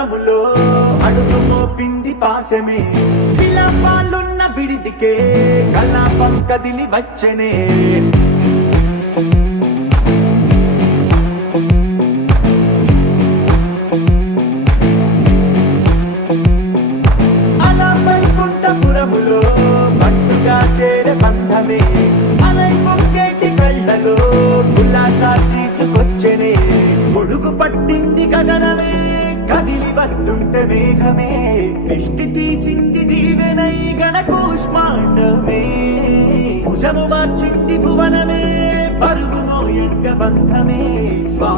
పురములో అడుగు మోపింది పాశమే విలాపాలున్న విడిదికే కలాపం కదిలి వచ్చనే అలా వైకుంఠపురములో పట్టుగా చేరే బంధమే అలై పొంగేటి కళ్ళలో ఉల్లాసా తీసుకొచ్చనే గొడుగు పట్టింది గగనమే కదిలి వస్తుంటే మేఘమే దిష్టి తీసింది దీవెనై గణకూష్మాండమే భుజము మార్చింది భువనమే పరువు మోయంగ బంధమే